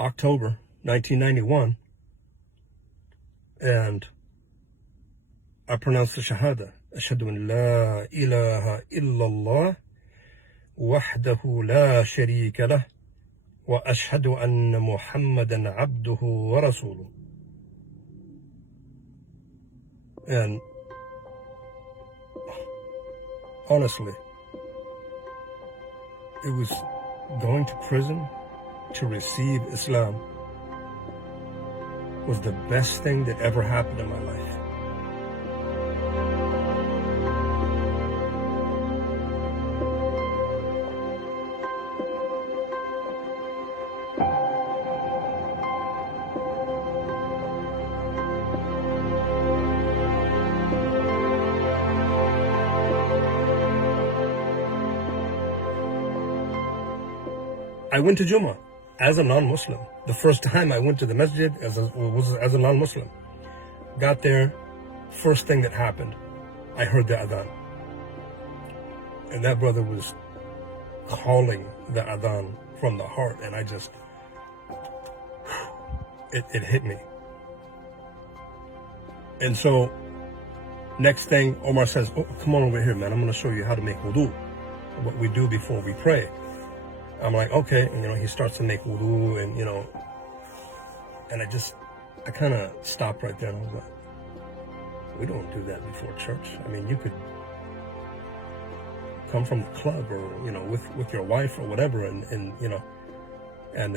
October 1991, and I pronounced the Shahada. Ashhadu an la ilaha illallah wahdahu la sharika lah wa ashhadu anna Muhammadan abduhu wa rasuluh. And honestly, it was going to prison to receive Islam was the best thing that ever happened in my life. I went to Jummah as a non-Muslim. The first time I went to the masjid was as a non-Muslim. Got there, first thing that happened, I heard the adhan. And that brother was calling the adhan from the heart, and I just, it hit me. And so, next thing, Omar says, oh, come on over here, man. I'm going to show you how to make wudu, what we do before we pray. I'm like, okay, and he starts to make wudu, and and I kind of stopped right there, and I was like, we don't do that before church. I mean, you could come from the club or, with your wife or whatever, and then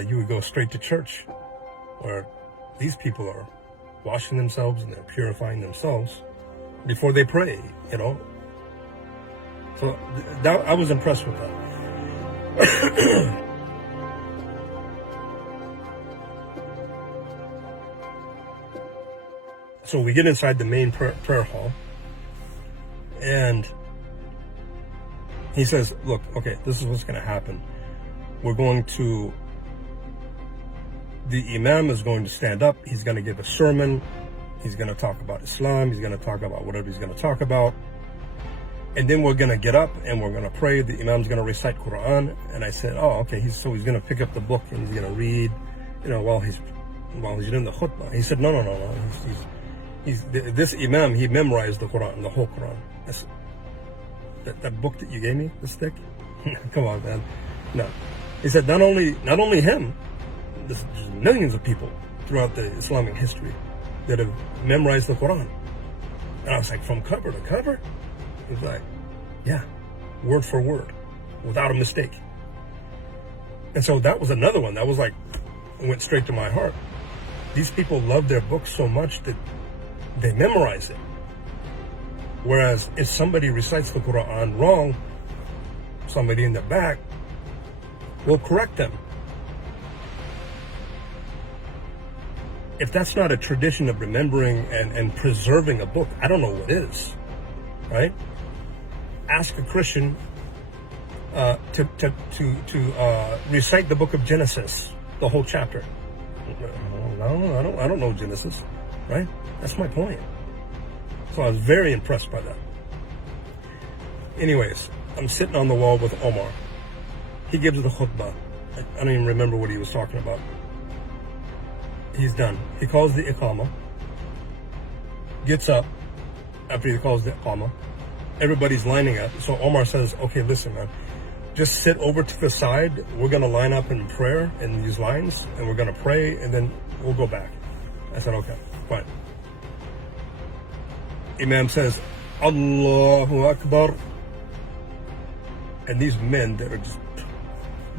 you would go straight to church, where these people are washing themselves and they're purifying themselves before they pray, So I was impressed with that. So we get inside the main prayer hall, and he says, look, okay, this is what's going to happen. The imam is going to stand up. He's going to give a sermon. He's going to talk about Islam. He's going to talk about whatever he's going to talk about. And then we're going to get up and we're going to pray. The imam's going to recite Quran. And I said, oh, okay. He's going to pick up the book and he's going to read, while he's doing the khutbah. He said, no. This imam, he memorized the Quran, the whole Quran. That book that you gave me, this thick? Come on, man. No. He said, not only him, there's millions of people throughout the Islamic history that have memorized the Quran. And I was like, from cover to cover? He was like, yeah, word for word, without a mistake. And so that was another one. That was like, went straight to my heart. These people love their books so much that they memorize it. Whereas if somebody recites the Quran wrong, somebody in the back will correct them. If that's not a tradition of remembering and preserving a book, I don't know what is, right? Ask a Christian to recite the book of Genesis, the whole chapter. I don't know Genesis, right? That's my point. So I was very impressed by that. Anyways, I'm sitting on the wall with Omar. He gives the khutbah. I don't even remember what he was talking about. He's done. He calls the iqamah. Gets up after he calls the iqamah. Everybody's lining up. So Omar says, okay, listen, man. Just sit over to the side. We're going to line up in prayer in these lines. And we're going to pray. And then we'll go back. I said, okay, fine. Imam says, Allahu Akbar. And these men that are just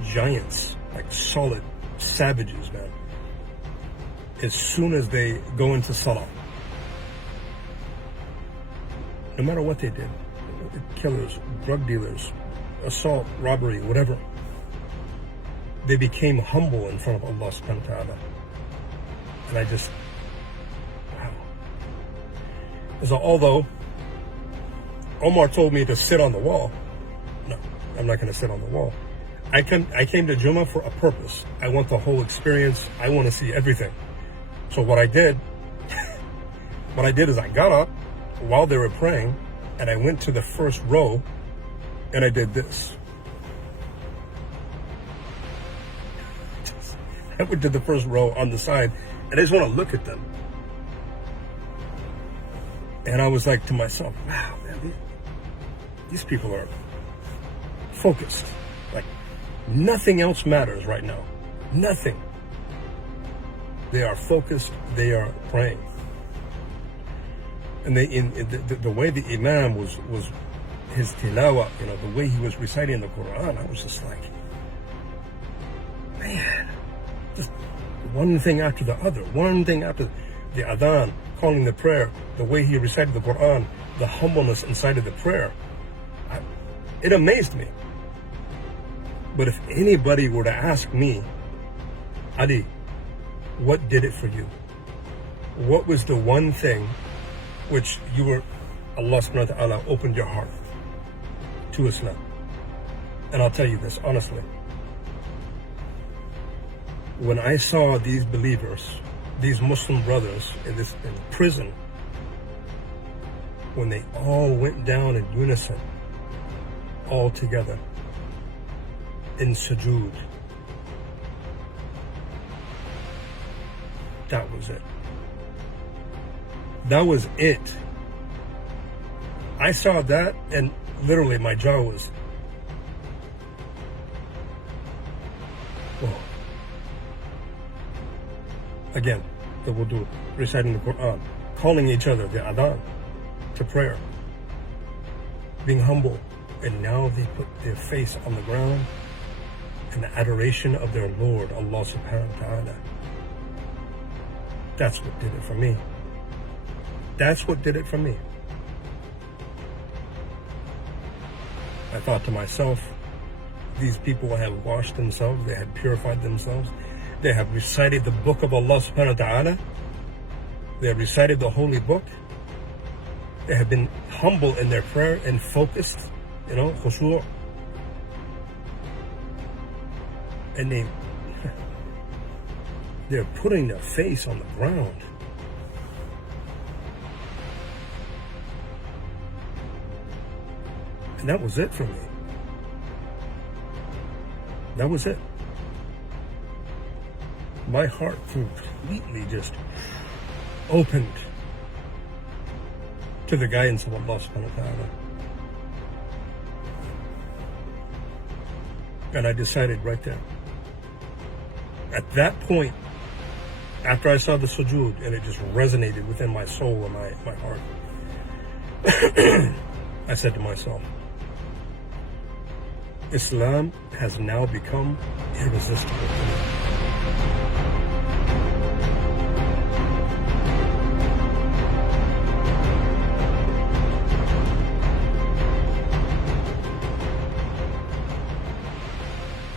giants, like solid savages, man. As soon as they go into salah, no matter what they did, killers, drug dealers, assault, robbery, whatever, they became humble in front of Allah subhanahu wa ta'ala. And I just, wow. So although Omar told me to sit on the wall, no, I'm not going to sit on the wall. I came to Jummah for a purpose. I want the whole experience. I want to see everything. So what I did is I got up while they were praying and I went to the first row and I did this. I went to the first row on the side, and I just want to look at them. And I was like to myself, wow, man, these people are focused. Like, nothing else matters right now. Nothing. They are focused. They are praying. And the way the Imam was his tilawah, the way he was reciting the Quran, I was just like, man, just one thing after the other, one thing after the adhan, calling the prayer, the way he recited the Quran, the humbleness inside of the prayer. It amazed me. But if anybody were to ask me, Adi, what did it for you? What was the one thing which Allah subhanahu wa ta'ala opened your heart to Islam? And I'll tell you this honestly. When I saw these believers, these Muslim brothers in prison, when they all went down in unison, all together, in sujood, that was it. That was it. I saw that and literally my jaw was, whoa. Again, the wudu, reciting the Quran, calling each other, the adhan, to prayer, being humble. And now they put their face on the ground in the adoration of their Lord, Allah subhanahu wa ta'ala. That's what did it for me. That's what did it for me. I thought to myself, these people have washed themselves, they have purified themselves, they have recited the book of Allah subhanahu wa ta'ala, they have recited the holy book, they have been humble in their prayer and focused, khushu'. And they're putting their face on the ground. And that was it for me. That was it. My heart completely just opened to the guidance of Allah subhanahu wa ta'ala. And I decided right there. At that point, after I saw the sujood, and it just resonated within my soul and my heart, I said to myself, Islam has now become irresistible to me.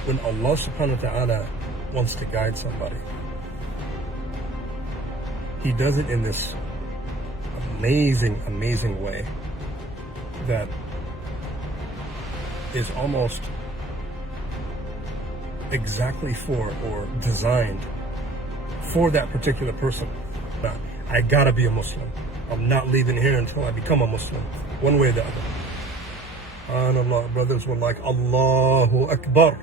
When Allah subhanahu wa ta'ala wants to guide somebody, He does it in this amazing, amazing way that is almost exactly for or designed for that particular person. I gotta be a Muslim. I'm not leaving here until I become a Muslim, one way or the other. SubhanAllah, brothers were like, Allahu Akbar.